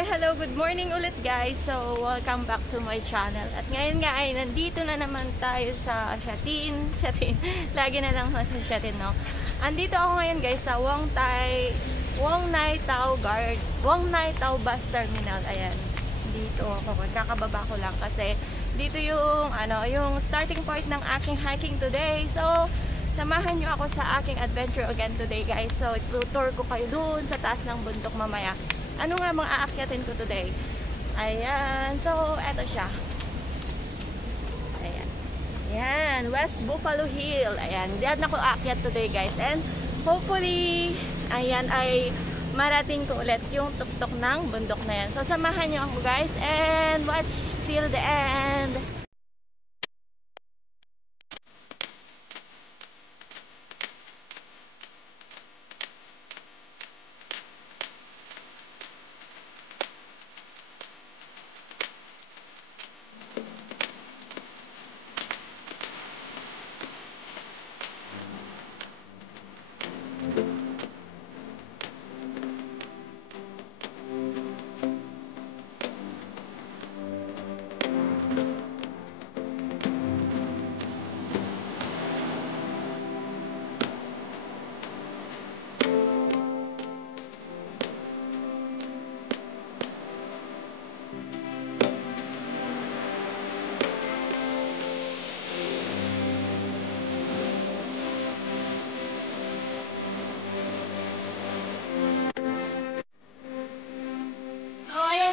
Hello, good morning ulit guys. So, welcome back to my channel. At ngayon nga ay nandito na naman tayo sa Shatin. Lagi na lang sa Shatin, no? Andito ako ngayon guys sa Wong Nai Tau Bus Terminal. Ayan. Dito ako. Kakababa ko lang kasi dito yung starting point ng aking hiking today. So, samahan nyo ako sa aking adventure again today guys. So, itutour ko kayo dun sa taas ng bundok mamaya. Ano nga mga aakyatin ko today? Ayan. So, eto siya. Ayan. Ayan. West Buffalo Hill. Ayan. Diyan ako aakyat today guys. And hopefully, ayan ay marating ko ulit yung tuktok ng bundok na yan. So, samahan nyo ako guys. And watch till the end.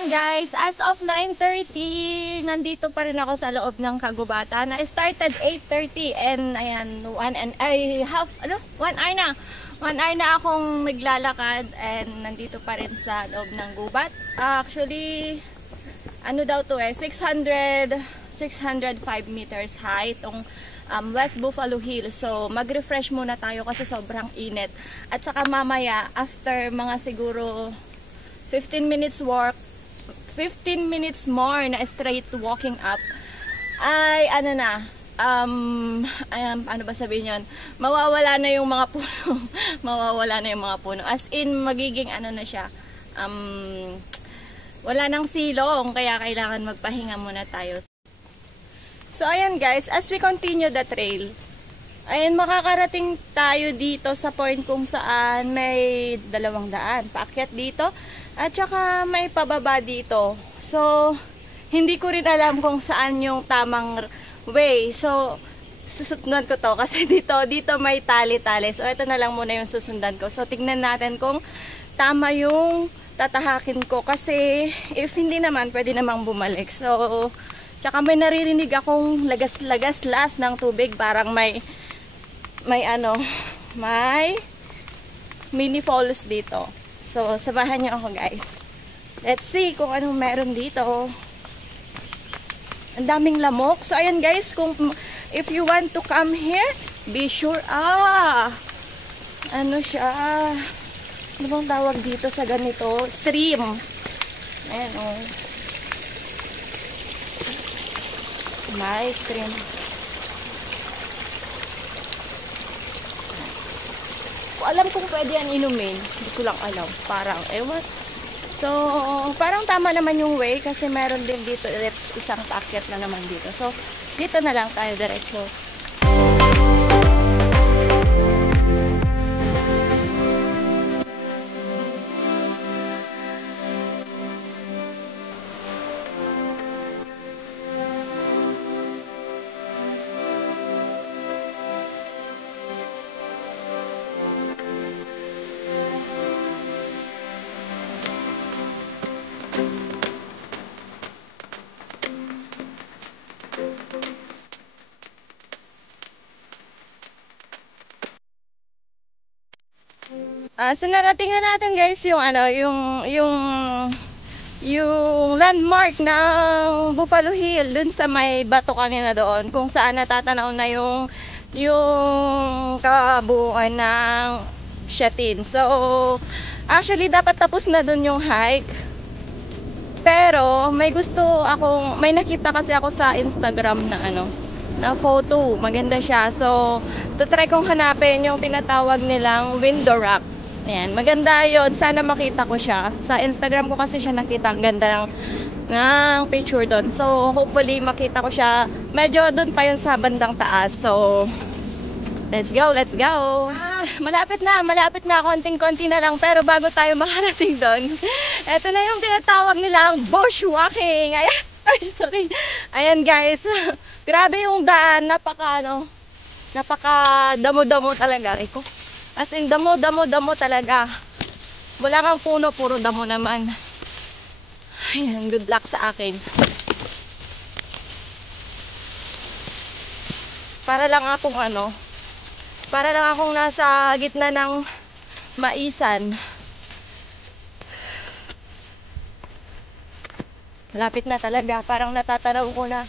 Guys, as of 9:30, nandito pa rin ako sa loob ng kagubatan. I started 8:30 and ayan, 1 hour na akong naglalakad and nandito pa rin sa loob ng gubat. Actually, ano daw to 605 meters high itong West Buffalo Hill. So, mag-refresh muna tayo kasi sobrang init. At saka mamaya, after mga siguro 15 minutes more na straight walking up ay ano ba sabihin yun, mawawala na yung mga puno mawawala na yung mga puno, as in magiging na siya, wala nang silong, kaya kailangan magpahinga muna tayo. So ayan guys, as we continue the trail, ayan, makakarating tayo dito sa point kung saan may 2 daan paakyat dito at saka may pababa dito. So, hindi ko rin alam kung saan yung tamang way. So, susundan ko to kasi dito may tali-tali. So, ito na lang muna yung susundan ko. So, tignan natin kung tama yung tatahakin ko. Kasi, if hindi naman, pwede namang bumalik. So, tsaka may naririnig akong lagas-lagas ng tubig. Parang may mini falls dito. So, samahan niyo ako guys. Let's see kung anong meron dito. Ang daming lamok. So, ayan guys, if you want to come here, be sure, ano siya, ano bang tawag dito sa ganito? Stream. Ayan may stream. Alam kong pwede yan inumin. Hindi ko lang alam. Parang, ewan. So, parang tama naman yung way kasi meron din dito isang paakyat na naman dito. So, dito na lang tayo diretso. So narating na natin guys yung landmark ng Buffalo Hill dun sa may bato kanina doon kung saan natatanaw na yung kabuuan ng Shatin. So actually dapat tapos na dun yung hike, pero may nakita kasi ako sa Instagram na photo, maganda siya. So try kong hanapin yung tinatawag nilang window rock. Ayan, maganda yon. Sana makita ko siya. Sa Instagram ko kasi siya nakita. Ang ganda ng picture doon. So, hopefully makita ko siya. Medyo doon pa yun sa bandang taas. So, let's go, let's go. Malapit na. Konting-konti na lang. Pero bago tayo makarating doon, eto na yung tinatawag nilang bushwalking. Ayan. Ay, sorry. Ayan, guys. Grabe yung daan. Napaka damo-damo talaga. Rico. As in, damo talaga. Wala kang puno, puro damo naman. Ayan, good luck sa akin. Para lang akong nasa gitna ng maisan. Malapit na talaga, parang natatanaw ko na.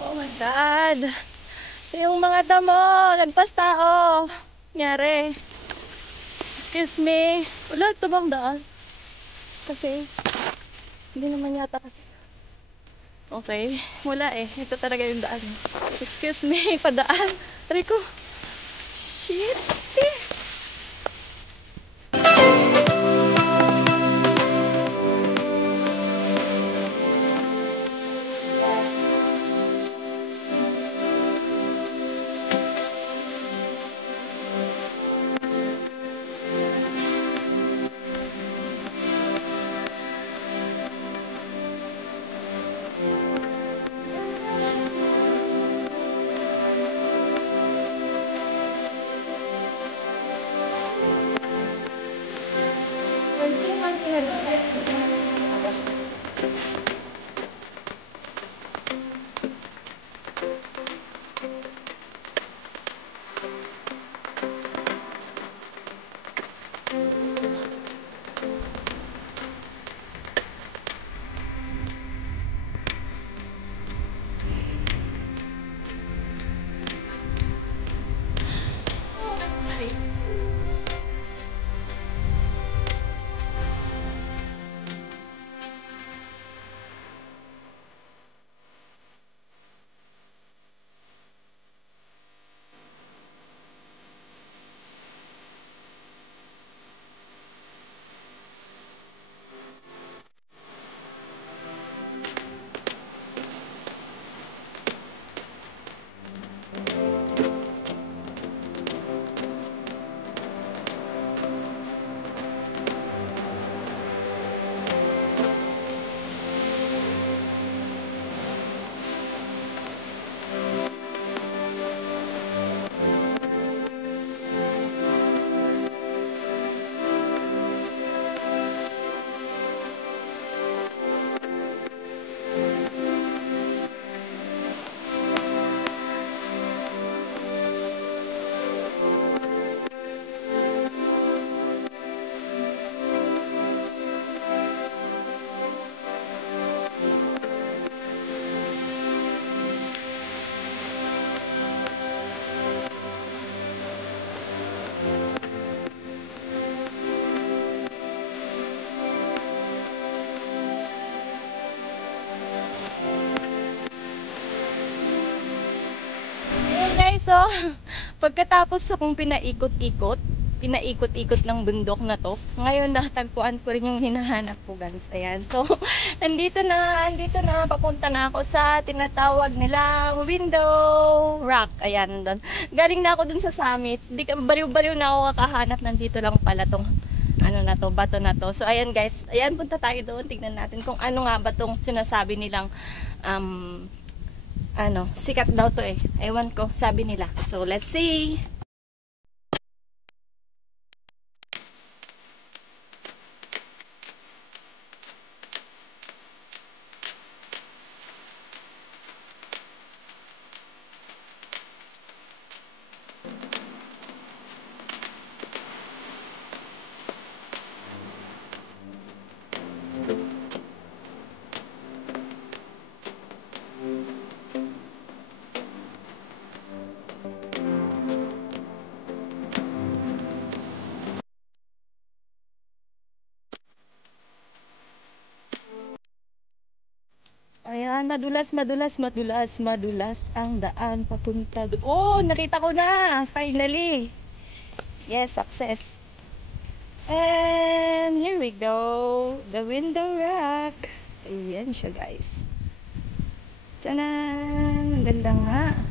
Oh my God! Yung mga damo, lagpas tao. Nangyari. Excuse me. Wala ito bang daan? Kasi, hindi naman yata kasi. Okay, wala eh. Ito talaga yung daan. Excuse me, padaan. Rico. Shit. So, pagkatapos akong pinaikot-ikot ng bundok na to, ngayon natagpuan ko rin yung hinahanap ko, guys. Ayan. So, nandito na, papunta na ako sa tinatawag nilang Window Rock. Ayan, doon. Galing na ako dun sa summit. Baliw-baliw na ako kakahanap, nandito lang pala tong ano na to, bato na to. So ayan guys, ayan, punta tayo doon, tignan natin kung ano nga ba tong sinasabi nilang ano, sikat daw to eh. Ewan ko, sabi nila. So let's see. Ayan, madulas ang daan papunta doon. Oh, nakita ko na! Finally! Yes, success. And here we go. The window rack. Ayan siya guys. Tiyanan! Ang ganda nga.